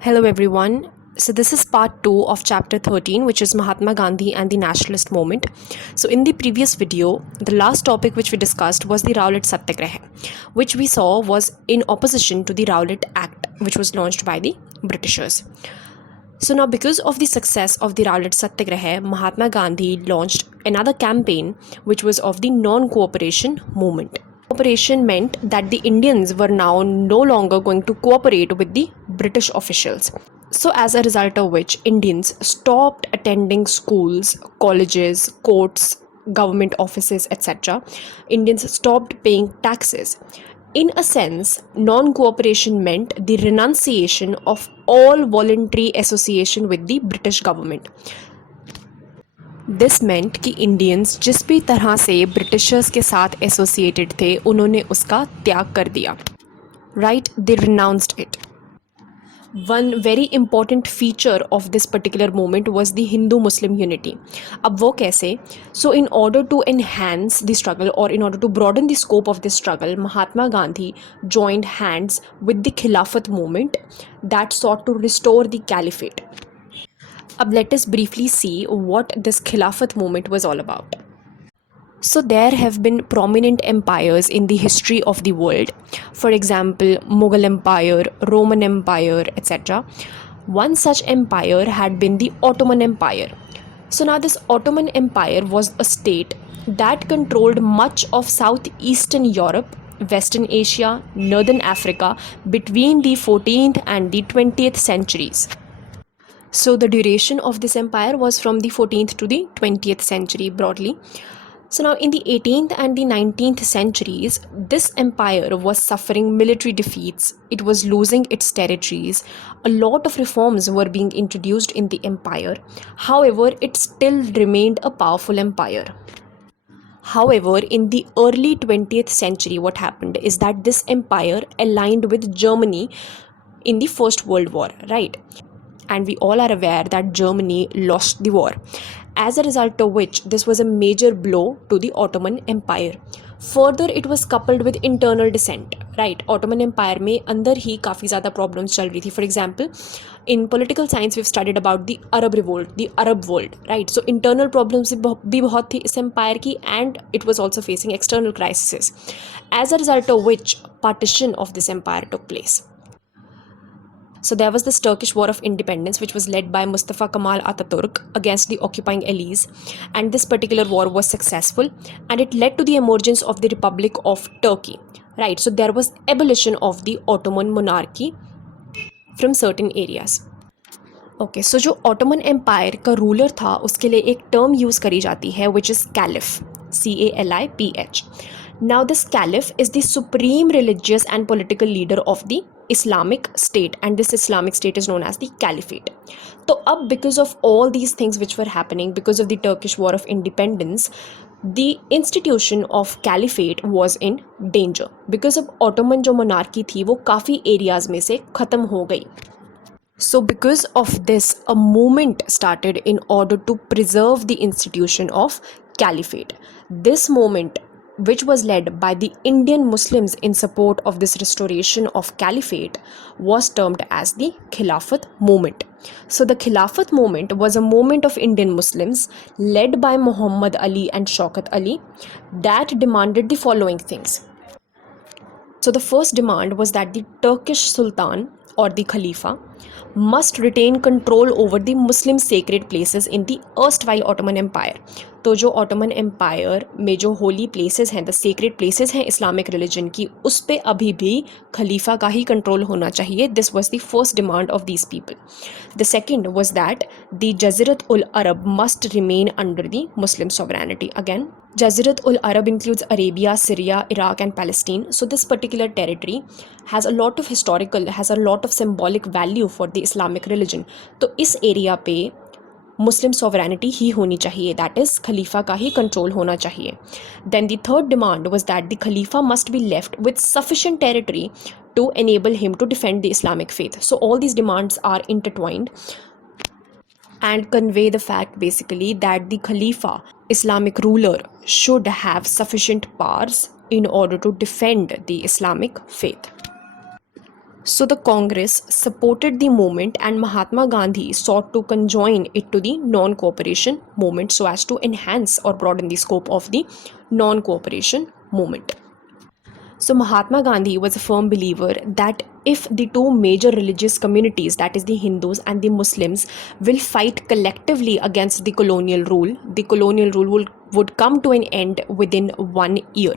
Hello, everyone. So, this is part 2 of chapter 13, which is Mahatma Gandhi and the Nationalist Movement. So, in the previous video, the last topic which we discussed was the Rowlatt Satyagraha, which we saw was in opposition to the Rowlatt Act, which was launched by the Britishers. So, now because of the success of the Rowlatt Satyagraha, Mahatma Gandhi launched another campaign which was of the non cooperation movement. Cooperation meant that the Indians were now no longer going to cooperate with the British officials. So, as a result of which, Indians stopped attending schools, colleges, courts, government offices, etc. Indians stopped paying taxes. In a sense, non cooperation meant the renunciation of all voluntary association with the British government. This मेंट कि Indians जिस भी तरह से Britishers के साथ associated थे उन्होंने उसका त्याग कर दिया. Right, they renounced it. One very important feature of this particular movement was the Hindu-Muslim unity. अब वो कैसे? So in order to enhance the struggle or in order to broaden the scope of this struggle, Mahatma Gandhi joined hands with the Khilafat movement that sought to restore the caliphate. अब let us briefly see what this Khilafat movement was all about. So there have been prominent empires in the history of the world. For example, Mughal Empire, Roman Empire, etc. One such empire had been the Ottoman Empire. So now this Ottoman Empire was a state that controlled much of southeastern Europe, Western Asia, Northern Africa between the 14th and the 20th centuries. So the duration of this empire was from the 14th to the 20th century broadly. So now in the 18th and the 19th centuries, this empire was suffering military defeats. It was losing its territories. A lot of reforms were being introduced in the empire. However, it still remained a powerful empire. However, in the early 20th century, what happened is that this empire aligned with Germany in the First World War, right? And we all are aware that Germany lost the war, as a result of which this was a major blow to the Ottoman Empire. Further, it was coupled with internal dissent, right? Ottoman Empire में अंदर ही काफ़ी ज़्यादा problems चल रही थी. For example, in political science we've studied about the Arab revolt, the Arab world, right? So internal problems भी बहुत थी इस empire की, and it was also facing external crises, as a result of which partition of this empire took place. So there was this Turkish War of Independence, which was led by Mustafa Kemal Ataturk against the occupying allies, and this particular war was successful, and it led to the emergence of the Republic of Turkey, right? So there was abolition of the Ottoman monarchy from certain areas. Okay, so जो Ottoman empire का ruler था उसके लिए एक term use करी जाती है which is caliph, CALIPH. Now this caliph is the supreme religious and political leader of the Islamic state, and this Islamic state is known as the caliphate. So अब because of all these things which were happening, because of the Turkish War of Independence, the institution of caliphate was in danger, because अब Ottoman जो monarchy थी वो काफ़ी areas में से ख़त्म हो गई. So because of this, a movement started in order to preserve the institution of caliphate. This movement, which was led by the Indian Muslims in support of this restoration of caliphate, was termed as the Khilafat movement. So the Khilafat movement was a movement of Indian Muslims led by Muhammad Ali and Shaukat Ali that demanded the following things. So the first demand was that the Turkish Sultan or the Khalifa must retain control over the Muslim sacred places in the erstwhile Ottoman Empire. तो जो Ottoman Empire में जो holy places हैं, the sacred places हैं Islamic religion की, उस पे अभी भी खलीफा का ही control होना चाहिए. This was the first demand of these people. The second was that the Jazirat ul Arab must remain under the Muslim sovereignty. Again, Jazirat ul Arab includes Arabia, Syria, Iraq and Palestine. So this particular territory has a lot of historical, has a lot of symbolic value for the Islamic religion. तो इस area पे मुस्लिम sovereignty ही होनी चाहिए, that is खलीफा का ही control होना चाहिए. Then the third demand was that the खलीफा must be left with sufficient territory to enable him to defend the Islamic faith. So all these demands are intertwined and convey the fact basically that the Khalifa, Islamic ruler, should have sufficient powers in order to defend the Islamic faith. So the Congress supported the movement and Mahatma Gandhi sought to conjoin it to the non-cooperation movement so as to enhance or broaden the scope of the non-cooperation movement. So Mahatma Gandhi was a firm believer that if the two major religious communities, that is the Hindus and the Muslims, will fight collectively against the colonial rule would come to an end within 1 year.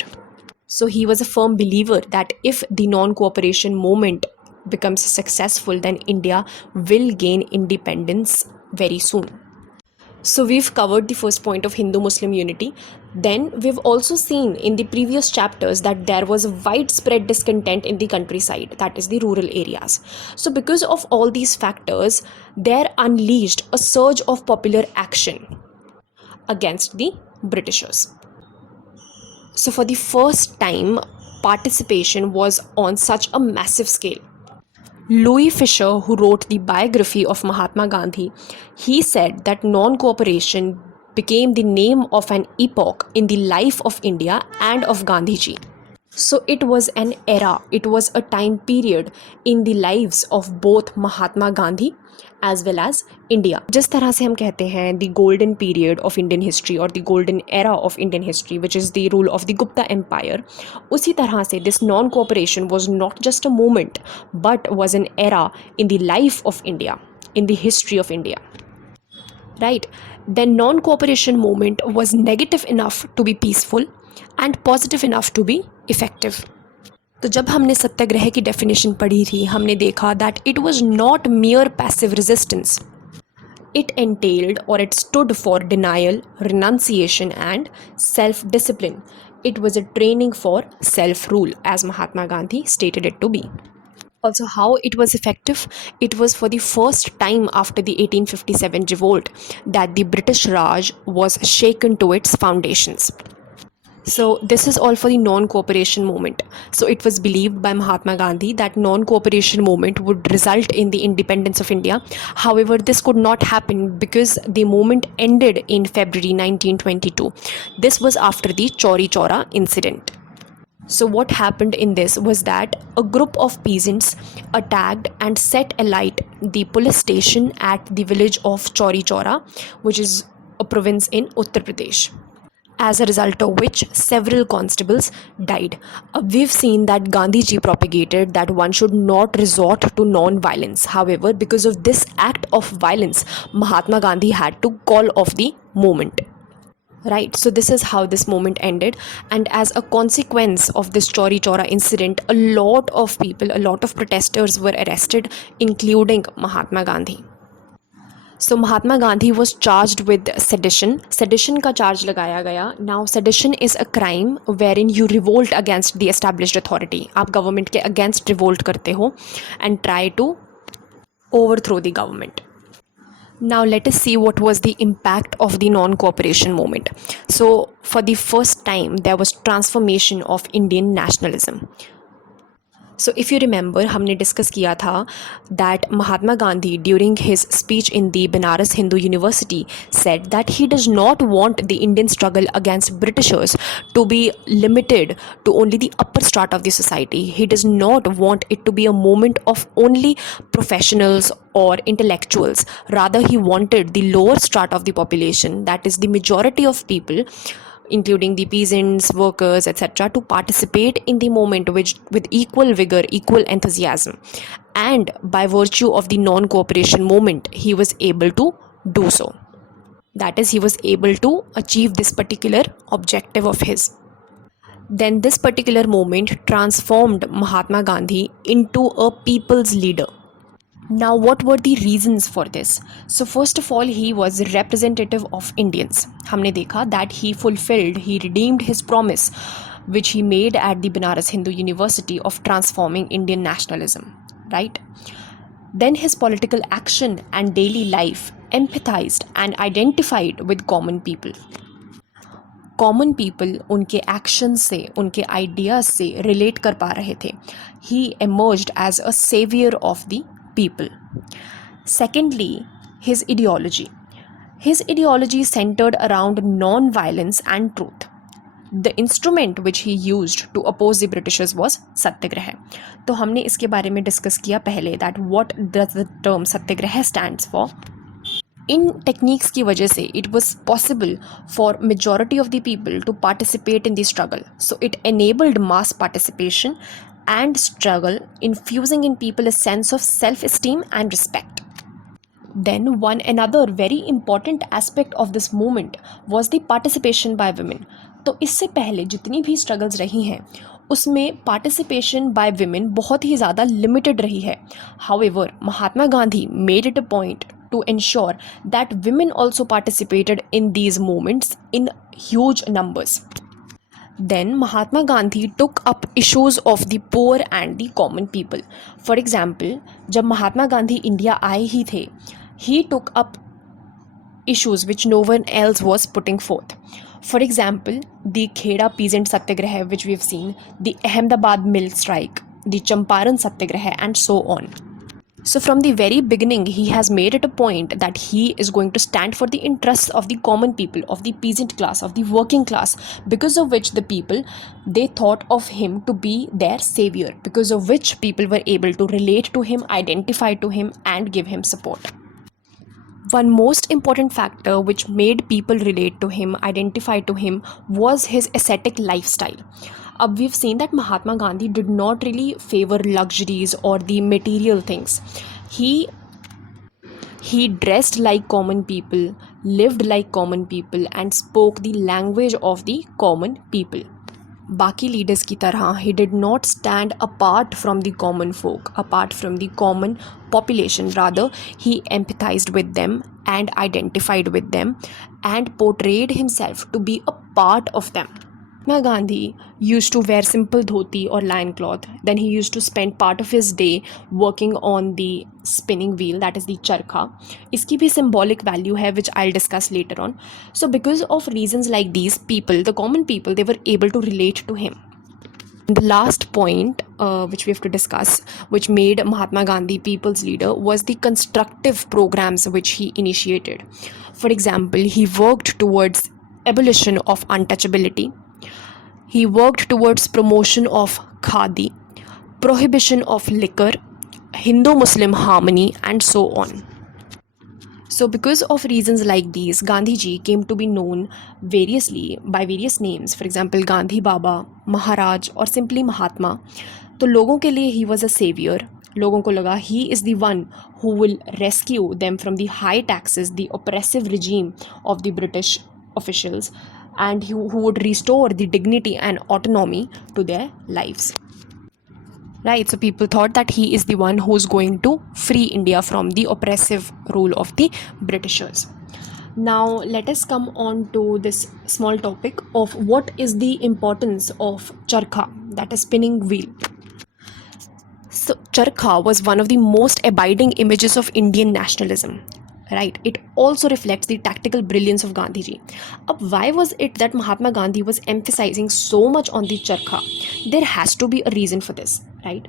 So he was a firm believer that if the non-cooperation movement becomes successful, then India will gain independence very soon. So we've covered the first point of Hindu-Muslim unity. Then we've also seen in the previous chapters that there was widespread discontent in the countryside, that is the rural areas. So because of all these factors, there unleashed a surge of popular action against the Britishers. So for the first time, participation was on such a massive scale. Louis Fisher, who wrote the biography of Mahatma Gandhi, he said that non-cooperation became the name of an epoch in the life of India and of Gandhiji. So it was an era, it was a time period in the lives of both Mahatma Gandhi as well as India. जिस तरह से हम कहते हैं the golden period of Indian history or the golden era of Indian history, which is the rule of the Gupta Empire, उसी तरह से this non-cooperation was not just a moment but was an era in the life of India, in the history of India. Right? The non-cooperation movement was negative enough to be peaceful and positive enough to be effective. तो जब हमने सत्याग्रह की definition पढ़ी थी, हमने देखा that it was not mere passive resistance. It entailed or it stood for denial, renunciation and self-discipline. It was a training for self-rule, as Mahatma Gandhi stated it to be. Also, how it was effective? It was for the first time after the 1857 revolt that the British Raj was shaken to its foundations. So this is all for the non-cooperation movement. So it was believed by Mahatma Gandhi that non-cooperation movement would result in the independence of India. However, this could not happen because the movement ended in February 1922. This was after the Chauri Chaura incident. So what happened in this was that a group of peasants attacked and set alight the police station at the village of Chauri Chaura, which is a province in Uttar Pradesh, as a result of which several constables died. We've seen that Gandhiji propagated that one should not resort to non-violence. However, because of this act of violence, Mahatma Gandhi had to call off the movement. Right, so this is how this movement ended, and as a consequence of this Chauri Chaura incident, a lot of people, a lot of protesters were arrested, including Mahatma Gandhi. So Mahatma Gandhi was charged with sedition. Sedition का charge लगाया गया. Now sedition is a crime wherein you revolt against the established authority. आप government के against revolt करते हो and try to overthrow the government. Now let us see what was the impact of the non-cooperation movement. So for the first time there was transformation of Indian nationalism. So if you remember, हमने discuss किया था that Mahatma Gandhi during his speech in the Banaras Hindu University said that he does not want the Indian struggle against Britishers to be limited to only the upper strata of the society. He does not want it to be a moment of only professionals or intellectuals. Rather, he wanted the lower strata of the population, that is the majority of people, including the peasants, workers, etc., to participate in the movement with equal vigor, equal enthusiasm. And by virtue of the non-cooperation movement, he was able to do so. That is, he was able to achieve this particular objective of his. Then this particular movement transformed Mahatma Gandhi into a people's leader. Now, what were the reasons for this? So first of all, he was representative of Indians. हमने देखा that he redeemed his promise which he made at the Banaras Hindu University of transforming Indian nationalism, right? Then his political action and daily life empathized and identified with common people. Common people उनके action से, उनके ideas से relate कर पा रहे थे. ही emerged as a savior of the people. Secondly, his ideology. His ideology centered around non-violence and truth. The instrument which he used to oppose the Britishers was सत्याग्रह. तो हमने इसके बारे में डिस्कस किया पहले that what does the term satyagraha stands for. इन techniques की वजह से it was possible for majority of the people to participate in the struggle. So it enabled mass participation and struggle, infusing in people a sense of self-esteem and respect. Then another very important aspect of this movement was the participation by women. तो इससे पहले जितनी भी struggles रही हैं उसमें participation bye women बहुत ही ज़्यादा लिमिटेड रही है. However Mahatma Gandhi made it a point to ensure that women also participated in these movements in huge numbers. Then Mahatma Gandhi took up issues of the poor and the common people. For example, जब Mahatma Gandhi India आए ही थे, he took up issues which no one else was putting forth. For example, the Kheda peasant satyagraha which we have seen, the Ahmedabad mill strike, the Champaran satyagraha and so on. So from the very beginning, he has made it a point that he is going to stand for the interests of the common people, of the peasant class, of the working class, because of which the people, they thought of him to be their savior, because of which people were able to relate to him, identify to him and give him support. One most important factor which made people relate to him, identify to him, was his ascetic lifestyle. We've seen that Mahatma Gandhi did not really favor luxuries or the material things. He dressed like common people, lived like common people and spoke the language of the common people. बाकी leaders की तरह he did not stand apart from the common folk, apart from the common population. Rather, he empathized with them and identified with them and portrayed himself to be a part of them. Mahatma Gandhi used to wear simple dhoti or lion cloth. Then he used to spend part of his day working on the spinning wheel, that is the charkha. इसकी भी symbolic value है which I'll discuss later on. So because of reasons like these, people, the common people, they were able to relate to him. The last point which we have to discuss, which made Mahatma Gandhi people's leader, was the constructive programs which he initiated. For example, he worked towards abolition of untouchability. He worked towards promotion of khadi, prohibition of liquor, Hindu-Muslim harmony and so on. So because of reasons like these, Gandhi ji came to be known variously by various names. For example, Gandhi Baba, Maharaj or simply Mahatma. तो लोगों के लिए he was a savior. लोगों को लगा he is the one who will rescue them from the high taxes, the oppressive regime of the British officials, and who would restore the dignity and autonomy to their lives. Right, so people thought that he is the one who's going to free India from the oppressive rule of the Britishers. Now let us come on to this small topic of what is the importance of charkha, that is spinning wheel. So charkha was one of the most abiding images of Indian nationalism. Right, it also reflects the tactical brilliance of Gandhi ji. Why was it that Mahatma Gandhi was emphasizing so much on the charkha? There has to be a reason for this, right?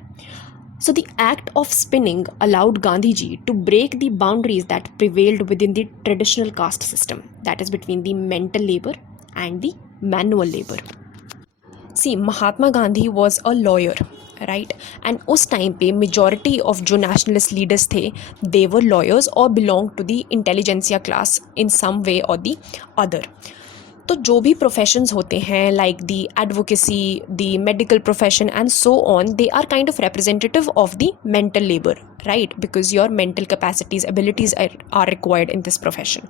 So the act of spinning allowed Gandhi ji to break the boundaries that prevailed within the traditional caste system, that is between the mental labor and the manual labor. See, Mahatma Gandhi was a lawyer, right and उस time पे majority of जो nationalist leaders थे they were lawyers और belong to the intelligentsia class in some way or the other. तो जो भी professions होते हैं like the advocacy, the medical profession and so on, they are kind of representative of the mental labour, right, because your mental capacities, abilities are required in this profession.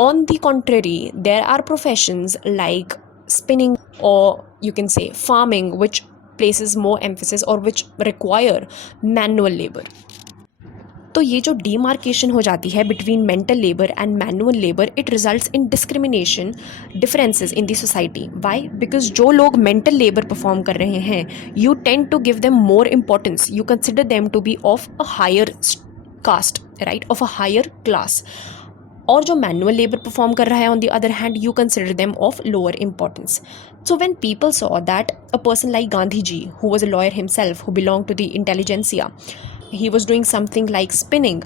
On the contrary, there are professions like spinning or you can say farming which places more emphasis or which require manual labor. तो ये जो demarcation हो जाती है between mental labor and manual labor, it results in discrimination, differences in the society. Why? Because जो लोग mental labor perform कर रहे हैं, you tend to give them more importance. You consider them to be of a higher caste, right, of a higher class. और जो manual labour perform कर रहा है on the other hand, you consider them of lower importance. So when people saw that a person like Gandhi ji, who was a lawyer himself, who belong to the intelligentsia, he was doing something like spinning,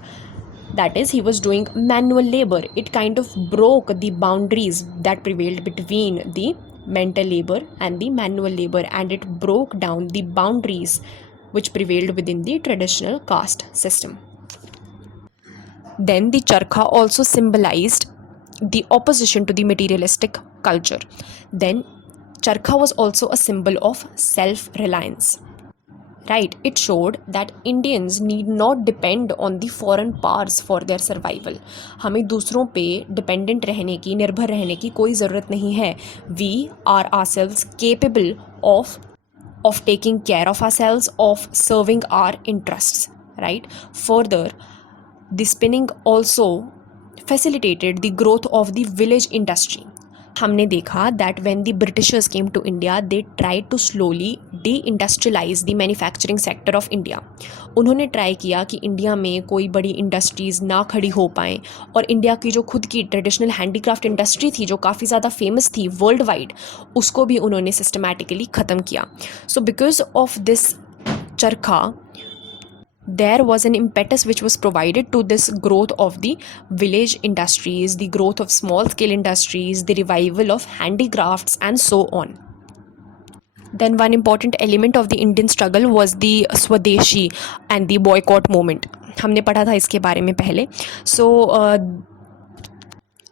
that is he was doing manual labor, it kind of broke the boundaries that prevailed between the mental labor and the manual labor, and it broke down the boundaries which prevailed within the traditional caste system. Then the charkha also symbolized the opposition to the materialistic culture. Then charkha was also a symbol of self-reliance. Right, it showed that Indians need not depend on the foreign powers for their survival. हमें दूसरों पे dependent रहने की, निर्भर रहने की कोई ज़रूरत नहीं है. We are ourselves capable of taking care of ourselves, of serving our interests. Right. Further, the spinning also facilitated the growth of the village industry. हमने देखा that when the Britishers came to India, they tried to slowly de-industrialize the manufacturing sector of India. उन्होंने try किया कि India में कोई बड़ी industries ना खड़ी हो पाएँ, और इंडिया की जो खुद की ट्रेडिशनल हैंडीक्राफ्ट इंडस्ट्री थी जो काफ़ी ज़्यादा फेमस थी वर्ल्ड वाइड, उसको भी उन्होंने सिस्टमैटिकली ख़त्म किया. सो बिकॉज ऑफ दिस चरखा, there was an impetus which was provided to this growth of the village industries, the growth of small scale industries, the revival of handicrafts, and so on. Then one important element of the Indian struggle was the Swadeshi and the boycott movement. हमने पढ़ा था इसके बारे में पहले. So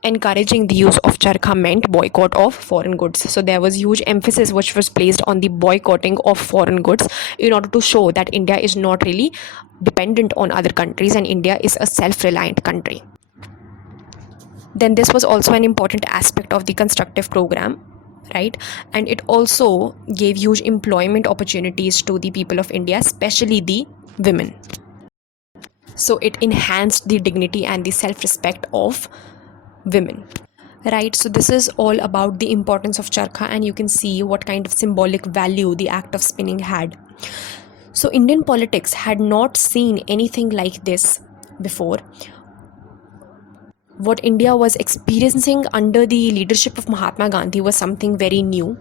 encouraging the use of charkha meant boycott of foreign goods. So there was huge emphasis which was placed on the boycotting of foreign goods in order to show that India is not really dependent on other countries and India is a self-reliant country. Then this was also an important aspect of the constructive program, right? And it also gave huge employment opportunities to the people of India, especially the women. So it enhanced the dignity and the self-respect of women. Right, so this is all about the importance of charkha, and you can see what kind of symbolic value the act of spinning had. So Indian politics had not seen anything like this before. What India was experiencing under the leadership of Mahatma Gandhi was something very new.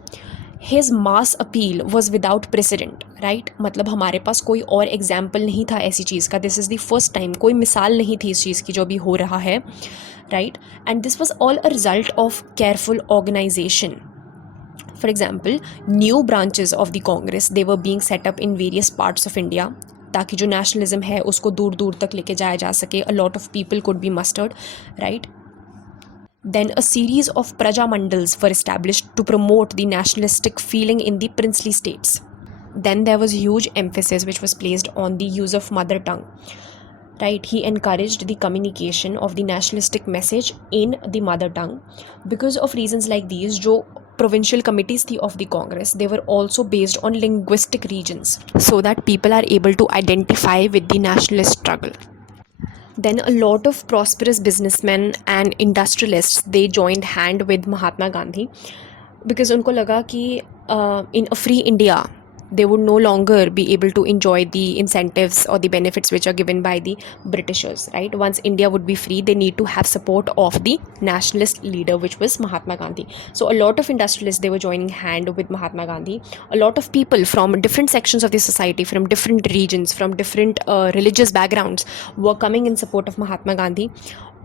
His mass appeal was without precedent, right? मतलब हमारे पास कोई और example नहीं था ऐसी चीज़ का. This is the first time, कोई मिसाल नहीं थी इस चीज़ की जो भी हो रहा है, right? And this was all a result of careful organization. For example, new branches of the Congress, they were being set up in various parts of India, ताकि जो nationalism है उसको दूर दूर तक लेके जाया जा सके. A lot of people could be mustered, right? Then a series of Praja Mandals were established to promote the nationalistic feeling in the princely states. Then there was huge emphasis which was placed on the use of mother tongue. Right, he encouraged the communication of the nationalistic message in the mother tongue. Because of reasons like these, जो provincial committees थी of the Congress, they were also based on linguistic regions, so that people are able to identify with the nationalist struggle. Then a lot of prosperous businessmen and industrialists, they joined hand with Mahatma Gandhi, because उनको लगा कि in a free India they would no longer be able to enjoy the incentives or the benefits which are given by the Britishers, right? Once India would be free, they need to have support of the nationalist leader, which was Mahatma Gandhi. So a lot of industrialists, they were joining hand with Mahatma Gandhi. A lot of people from different sections of the society, from different regions, from different religious backgrounds, were coming in support of Mahatma Gandhi.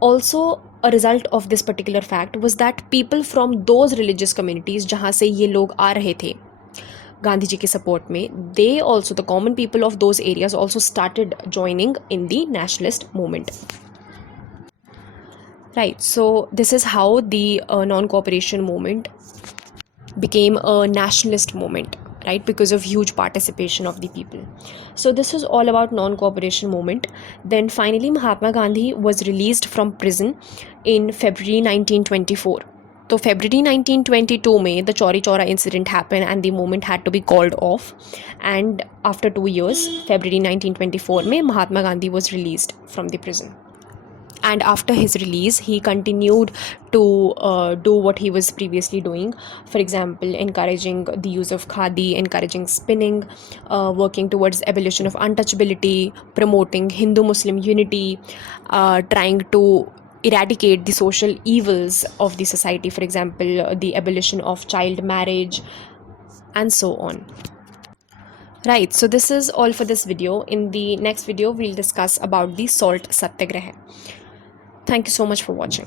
Also, a result of this particular fact was that people from those religious communities जहाँ से ये लोग आ रहे थे गांधी जी के support में, they also, the common people of those areas also started joining in the nationalist movement. Right, so this is how the non-cooperation movement became a nationalist movement, right, because of huge participation of the people. So this was all about non-cooperation movement. Then finally Mahatma Gandhi was released from prison in February 1924. तो February 1922 में the Chauri Chaura incident happened and the movement had to be called off. And after 2 years, February 1924 में Mahatma Gandhi was released from the prison. And after his release, he continued to do what he was previously doing. For example, encouraging the use of khadi, encouraging spinning, working towards abolition of untouchability, promoting Hindu-Muslim unity, trying to eradicate the social evils of the society, for example, the abolition of child marriage, and so on. Right, so this is all for this video. In the next video, we'll discuss about the salt satyagraha. Thank you so much for watching.